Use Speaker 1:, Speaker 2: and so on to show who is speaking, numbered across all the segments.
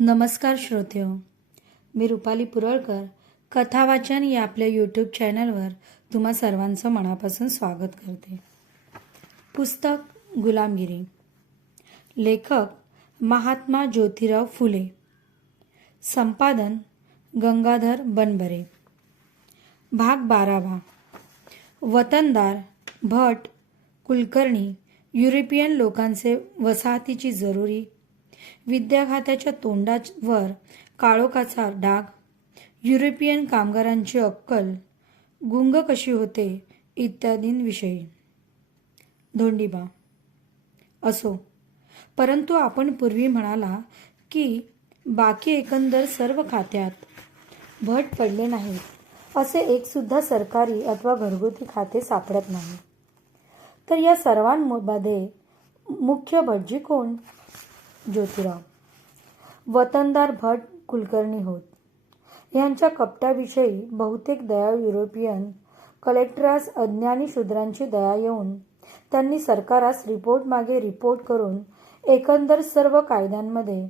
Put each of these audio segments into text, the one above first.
Speaker 1: नमस्कार श्रोत्यो हो. मी रुपाली पुरळकर कथावाचन या आपल्या यूट्यूब चॅनलवर तुम्हा सर्वांचं मनापासून स्वागत करते. पुस्तक गुलामगिरी. लेखक महात्मा ज्योतिराव फुले. संपादन गंगाधर बनबरे. भाग बारावा. वतनदार भट कुलकर्णी युरोपियन लोकांचे वसाहतीची जरुरी विद्याघाताच्या तोंडावर काळोखाचा डाग. युरोपियन कामगारांची अक्कल. गुंग कशी होते? इत्यादींविषयी. धोंडीबा. असो. परंतु आपण पूर्वी म्हणाला की बाकी एकंदर सर्व खात्यात भट पडले नाहीत असे एक सुद्धा सरकारी अथवा घरगुती खाते सापडत नाही. तर या सर्वांमध्ये मुख्य भटजी कोण? ज्योतिराव. वतनदार भट कुलकर्णी होत. यांच्या कपट्याविषयी बहुतेक दया युरोपियन कलेक्टरास अज्ञानी शूद्रांची दया येऊन त्यांनी सरकारास रिपोर्ट मागे रिपोर्ट करून एकंदर सर्व कायद्यांमध्ये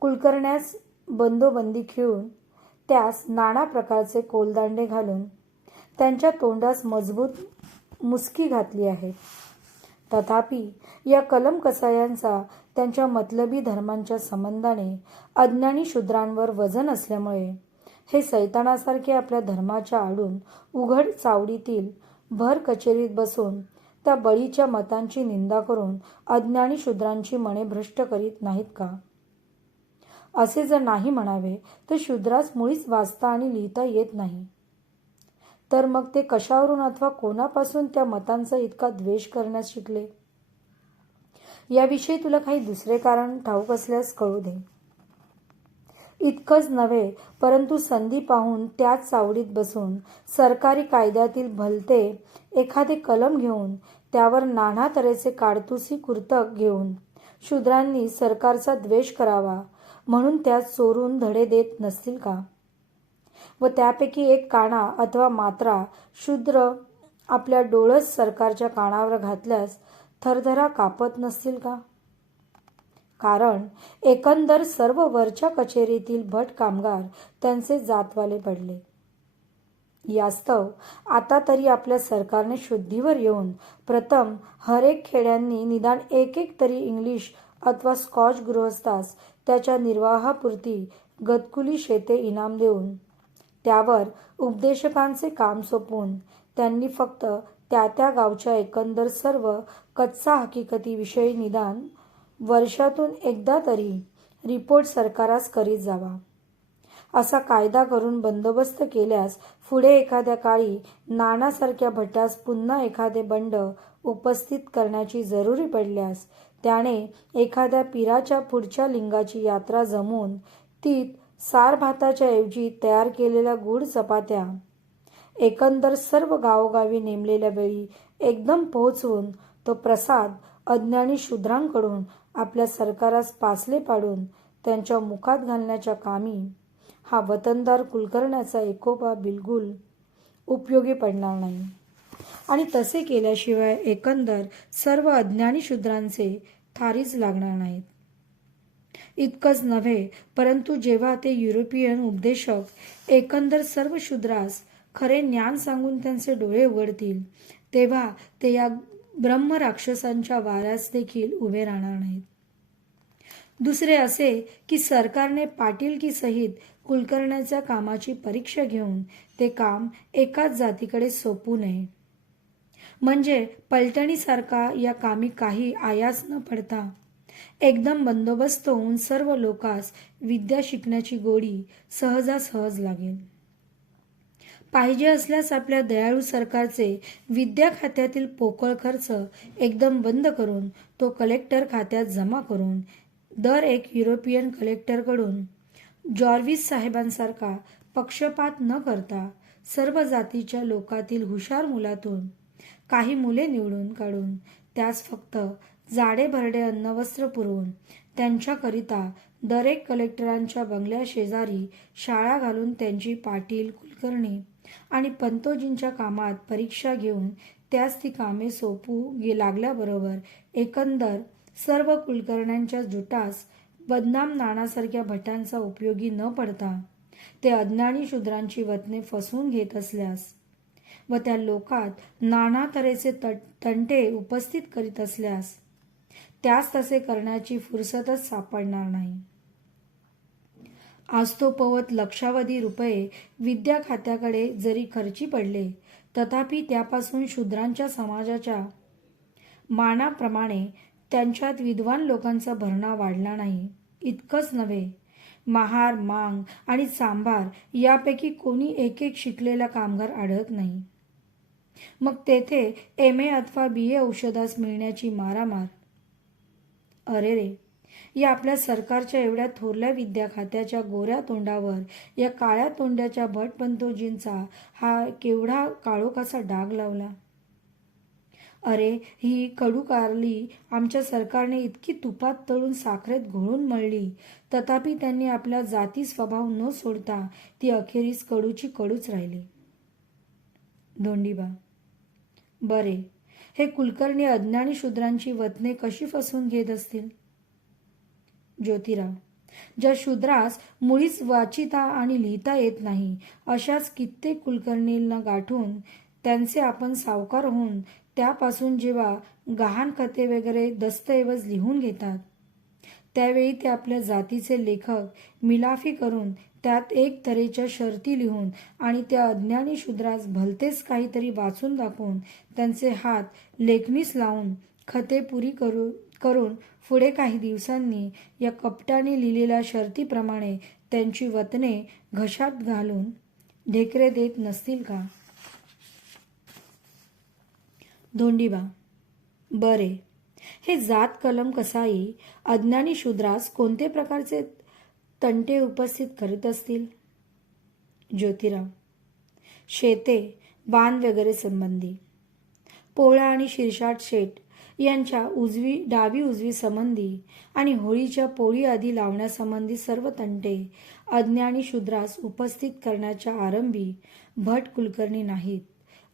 Speaker 1: कुलकर्ण्यास बंदोबंदी खिळून त्यास नाना प्रकारचे कोलदांडे घालून त्यांच्या तोंडास मजबूत मुसकी घातली आहे. तथापि या कलम कसायांचा त्यांच्या मतलबी धर्मांच्या संबंधाने अज्ञानी शूद्रांवर वजन असल्यामुळे हे सैतानासारखे आपल्या धर्माच्या आडून उघड चावडीतील भर कचेरीत बसून त्या बळीच्या मतांची निंदा करून अज्ञानी शूद्रांची मने भ्रष्ट करीत नाहीत का? असे जर नाही म्हणावे तर शूद्रास मुळीच वाचता आणि लिहिता येत नाही. तर मग ते कशावरून अथवा कोणापासून त्या मतांचा इतका द्वेष करण्यास शिकले? याविषयी तुला काही दुसरे कारण ठाऊक असल्यास कळू दे. इतकंच नव्हे परंतु संधी पाहून त्याच सावडीत बसून सरकारी कायद्यातील भलते एखादे कलम घेऊन त्यावर नाना तऱ्हेचे काडतुसी कुर्तक घेऊन शूद्रांनी सरकारचा द्वेष करावा म्हणून त्यात चोरून धडे देत नसतील का? व त्यापैकी एक काणा अथवा मात्रा शूद्र आपल्या डोळस सरकारच्या कानावर घातल्यास थरथरा कापत नसतील का? कारण एकंदर सर्व वरच्या कचेरीतील भट कामगार त्यांचे जातवाले पडले. यास्तव आता तरी आपल्या सरकारने शुद्धीवर येऊन प्रथम हरेक खेड्यांनी निदान एक एक तरी इंग्लिश अथवा स्कॉच गृहस्थास त्याच्या निर्वाहापुरती गतकुली शेते इनाम देऊन त्यावर उपदेशकांचे काम सोपवून त्यांनी फक्त त्या त्या गावच्या एकंदर सर्व कच्चा हकीकतीविषयी निदान वर्षातून एकदा तरी रिपोर्ट सरकारास करीत जावा. असा कायदा करून बंदोबस्त केल्यास पुढे एखाद्या काळी नानासारख्या भट्टास पुन्हा एखादे बंड उपस्थित करण्याची जरुरी पडल्यास त्याने एखाद्या पीराच्या पुढच्या लिंगाची यात्रा जमून तीत सार भाताच्या ऐवजी तयार केलेल्या गुढ चपात्या एकंदर सर्व गावोगावी नेमलेल्या वेळी एकदम पोहोचवून तो प्रसाद अज्ञानी शूद्रांकडून आपल्या सरकारास पासले पाडून त्यांच्या मुखात घालण्याच्या कामी हा वतनदार कुलकर्ण्याचा एकोपा बिलकुल उपयोगी पडणार नाही. आणि तसे केल्याशिवाय एकंदर सर्व अज्ञानी शूद्रांचे थारीच लागणार नाहीत. इतकंच नव्हे परंतु जेव्हा ते युरोपियन उपदेशक एकंदर सर्व शूद्रास खरे ज्ञान सांगून त्यांचे डोळे उघडतील तेव्हा ते या ब्रह्म राक्षसांच्या वाऱ्यास देखील उभे राहणार नाहीत. दुसरे असे की सरकारने पाटील की सहित कुलकर्ण्याच्या कामाची परीक्षा घेऊन ते काम एकाच जातीकडे सोपू नये. म्हणजे पलटणीसारखा या कामी काही आयास न पडता एकदम बंदोबस्त होऊन सर्व लोकास विद्या शिकण्याची गोडी सहजासहज लागेल. पाहिजे असल्यास आपल्या दयाळू सरकारचे विद्या खात्यातील पोकळ खर्च एकदम बंद करून तो कलेक्टर खात्यात जमा करून दर एक युरोपियन कलेक्टरकडून जॉर्विस साहेबांसारखा पक्षपात न करता सर्व जातीच्या लोकातील हुशार मुलातून काही मुले निवडून काढून त्यास फक्त जाडे भरडे अन्नवस्त्र पुरवून त्यांच्याकरिता दरेक कलेक्टरांच्या बंगल्या शेजारी शाळा घालून त्यांची पाटील कुलकर्णी आणि पंतोजींच्या कामात परीक्षा घेऊन त्यास ती कामे सोपू गे लागल्याबरोबर एकंदर सर्व कुलकर्ण्यांच्या जुटास बदनाम नाणासारख्या भटांचा उपयोगी न पडता ते अज्ञानी शूद्रांची वतने फसवून घेत असल्यास व त्या लोकात नाना तऱ्हेचे तट तंटे उपस्थित करीत असल्यास त्यास तसे करण्याची फुरसतच सापडणार नाही. आज तो पवत लक्षावधी रुपये विद्या खात्याकडे जरी खर्ची पडले तथापि त्यापासून शूद्रांच्या समाजाच्या मानाप्रमाणे त्यांच्यात विद्वान लोकांचा भरणा वाढला नाही. इतकंच नव्हे महार मांग आणि सांभार यापैकी कोणी एक एक शिकलेला कामगार आढळत नाही. मग तेथे एम ए अथवा बी ए औषधास मिळण्याची मारामार? अरे रे या आपल्या सरकारच्या एवढ्या थोरल्या विद्या खात्याच्या गोऱ्या तोंडावर या काळ्या तोंड्याच्या भटपंतोजींचा हा केवढा काळोखाचा डाग लावला. अरे ही कडू कारली आमच्या सरकारने इतकी तुपात तळून साखरेत घोळून मळली. तथापि त्यांनी आपला जाती स्वभाव न सोडता ती अखेरीस कडूची कडूच राहिली. धोंडीबा. बरे हे कुलकर्णी अज्ञानी शूद्रांची वतने कशी फसवून घेत असतील? ज्योतिराव. ज्या शूद्रास मुळीच वाचिता आणि लिहिता येत नाही अशाच कित्येक कुलकर्णींना गाठून त्यांचे आपण सावकार होऊन त्यापासून जेव्हा गहाण खते वगैरे दस्तऐवज लिहून घेतात त्यावेळी ते आपल्या जातीचे लेखक मिलाफी करून त्यात एक तऱ्हेच्या शर्ती लिहून आणि त्या अज्ञानी शूद्रास भलतेच काहीतरी वाचून दाखवून त्यांचे हात लेखणीस लावून खते पुरी करू करून पुढे काही दिवसांनी या कपटाने लिहिलेल्या शर्तीप्रमाणे त्यांची वतने घशात घालून ढेकरे देत नसतील का? धोंडीबा बरे. हे जात कलम कसाई अज्ञानी शूद्रास कोणते प्रकारचे तंटे उपस्थित करीत असतील? ज्योतिराव शेते बांध वगैरे संबंधी. पोळा आणि शिरशाट शेट यांच्या उजवी डावी उजवी संबंधी आणि होळीच्या पोळी आधी लावण्यासंबंधी सर्व तंटे अज्ञानी शूद्रास उपस्थित करण्याच्या आरंभी भट कुलकर्णी नाहीत.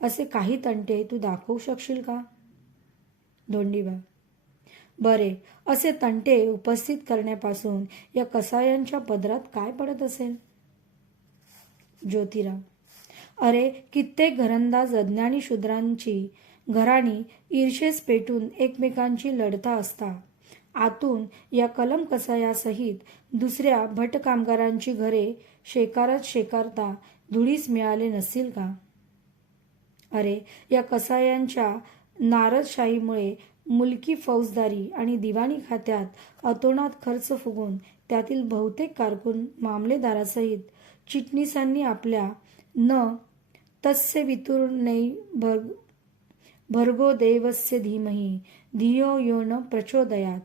Speaker 1: असे काही तंटे तू दाखवू शकशील का? धोंडीबा बरे असे तंटे उपस्थित करण्यापासून या कसायांच्या पदरात काय पडत असेल? ज्योतिराव. अरे कित्येक घरंदाज अज्ञानी शूद्रांची घराणी ईर्षेस पेटून एकमेकांची लढता असता. आतून या कलम कसायासहित दुसऱ्या भट कामगारांची घरे शेकारत शेकारता धुळीस मिळाले नसतील का? अरे या कसायांच्या नारदशाहीमुळे मुलकी फौजदारी आणि दिवाणी खात्यात अतोनात खर्च फुगून त्यातील बहुतेक कारकून मामलेदारासहित चिटणीसांनी आपल्या न तस्य वितुर्नै भर्ग भर्गो देवस्य धीमही धियो यो न प्रचोदयात.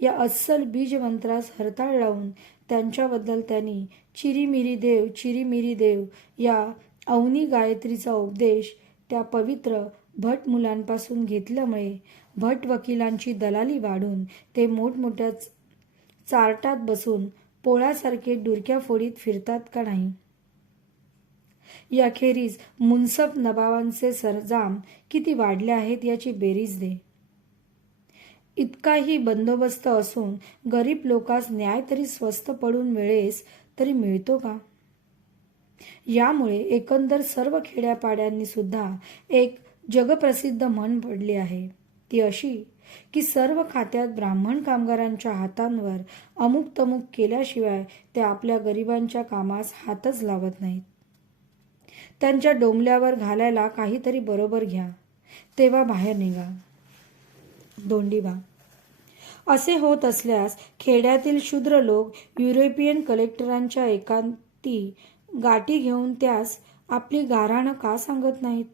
Speaker 1: या अस्सल बीजमंत्रास हरताळ लावून त्यांच्याबद्दल त्यांनी चिरीमिरी देव चिरीमिरी देव या अवनी गायत्रीचा उपदेश त्या पवित्र भट मुलांपासून घेतल्यामुळे भट वकिलांची दलाली वाढून ते मोठमोठ्या चारटात बसून पोळ्यासारखे डुरक्या फोडीत फिरतात का नाही? याखेरीज मुन्सफ नबाबांचे सरजाम किती वाढले आहेत याची बेरीज दे. इतकाही बंदोबस्त असून गरीब लोकास न्याय तरी स्वस्त पडून मिळेस तरी मिळतो का? यामुळे एकंदर सर्व खेड्यापाड्यांनी सुद्धा एक जगप्रसिद्ध म्हण पडली आहे. ती अशी की सर्व खात्यात ब्राह्मण कामगारांच्या हातांवर अमुक तमुक केल्याशिवाय ते आपल्या गरिबांच्या कामास हातच लावत नाहीत. त्यांच्या डोंबल्यावर घालायला काहीतरी बरोबर घ्या. तेव्हा बाहेर निघा. दोंडीबा. असे होत असल्यास खेड्यातील शूद्र लोक युरोपियन कलेक्टरांच्या एकांती गाठी घेऊन त्यास आपली गाराणं का सांगत नाहीत?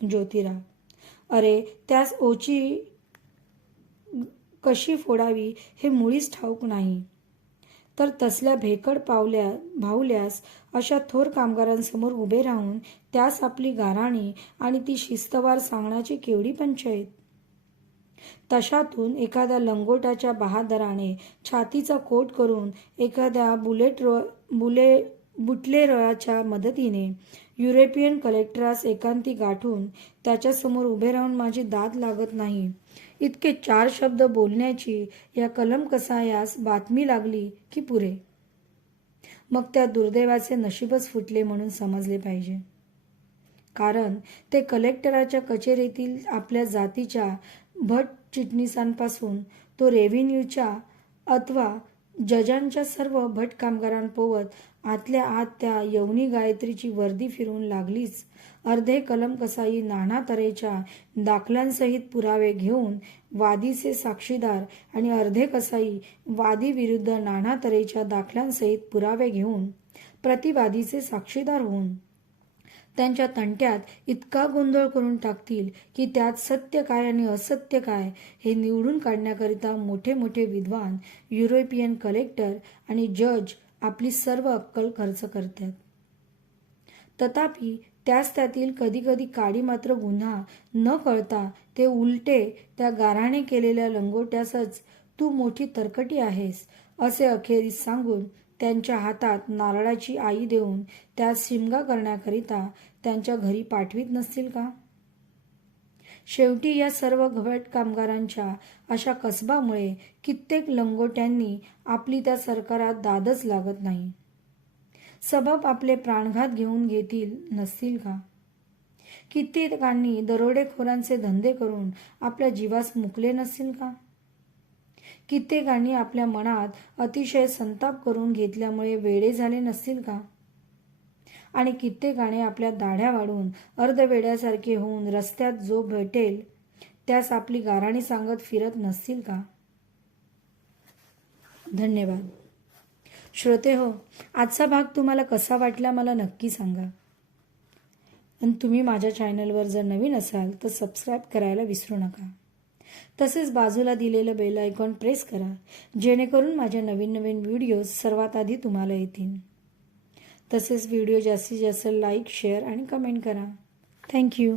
Speaker 1: ज्योतिरा अरे त्यास ओची कशी फोडावी हे मुळीच ठाऊक नाही. तर तसल्या भेकड पावल्या भावल्यास अशा थोर कामगारांसमोर उभे राहून त्यास आपली गाराणी आणि ती शिस्तवार सांगण्याची केवढी पंचायत तशातून एखाद्या लंगोटाच्या बहादराने छातीचा कोट करून एखाद्या बुलेट रो बुले बुटलेरळाच्या मदतीने युरोपियन कलेक्टरास एकांती गाठून त्याच्यासमोर उभे राहून माझी दाद लागत नाही. इतके चार शब्द बोलण्याची या कलम कसायास बातमी लागली की पुरे? मग त्या दुर्दैवाचे नशीबच फुटले म्हणून समजले पाहिजे. कारण ते कलेक्टराच्या कचेरीतील आपल्या जातीच्या भट चिटणीसांपासून तो रेव्हेन्यूच्या अथवा जजांच्या सर्व भट कामगारांपोवत आतल्या आत त्या यवनी गायत्रीची वर्दी फिरून लागलीच. अर्धे कलम कसाई नाना तऱ्हेच्या दाखल्यांसहित पुरावे घेऊन वादीचे साक्षीदार आणि अर्धे कसाई वादी विरुद्ध नाना तऱ्हेच्या दाखल्यांसहित पुरावे घेऊन प्रतिवादीचे साक्षीदार होऊन त्यांच्या तंट्यात इतका गोंधळ करून टाकतील की त्यात सत्य काय आणि असत्य काय हे निवडून काढण्याकरिता मोठे मोठे विद्वान युरोपियन कलेक्टर आणि जज आपली सर्व अक्कल खर्च करतात. तथापि त्याच त्यातील कधीकधी काडी मात्र गुन्हा न कळता ते उलटे त्या गाराने केलेल्या लंगोट्यासच तू मोठी तरकटी आहेस असे अखेरीस सांगून त्यांच्या हातात नारळाची आई देऊन त्या शिमगा करण्याकरिता त्यांच्या घरी पाठवीत नसतील का? शेवटी या सर्व घवट कामगारांच्या अशा कसबामुळे कित्येक लंगोट्यांनी आपली त्या सरकारात दादच लागत नाही. सबब आपले प्राणघात घेऊन घेतील नसतील का? कित्येकांनी दरोडेखोरांचे धंदे करून आपल्या जीवास मुकले नसतील का? कित्येकांनी आपल्या मनात अतिशय संताप करून घेतल्यामुळे वेडे झाले नसतील का? आणि कित्येकाने आपल्या दाढ्या वाढून अर्धवेड्यासारखे होऊन रस्त्यात जो भेटेल त्यास आपली गाराणी सांगत फिरत नसतील का? धन्यवाद. श्रोते हो आजचा भाग तुम्हाला कसा वाटला मला नक्की सांगा. आणि तुम्ही माझ्या चॅनलवर जर नवीन असाल तर सबस्क्राईब करायला विसरू नका. तसेच बाजूला दिलेलं बेल आयकॉन प्रेस करा जेणेकरून माझ्या नवीन नवीन व्हिडिओज सर्वात आधी तुम्हाला येतील. तसेच व्हिडिओ जास्तीत जास्त लाईक शेअर आणि कमेंट करा. Thank you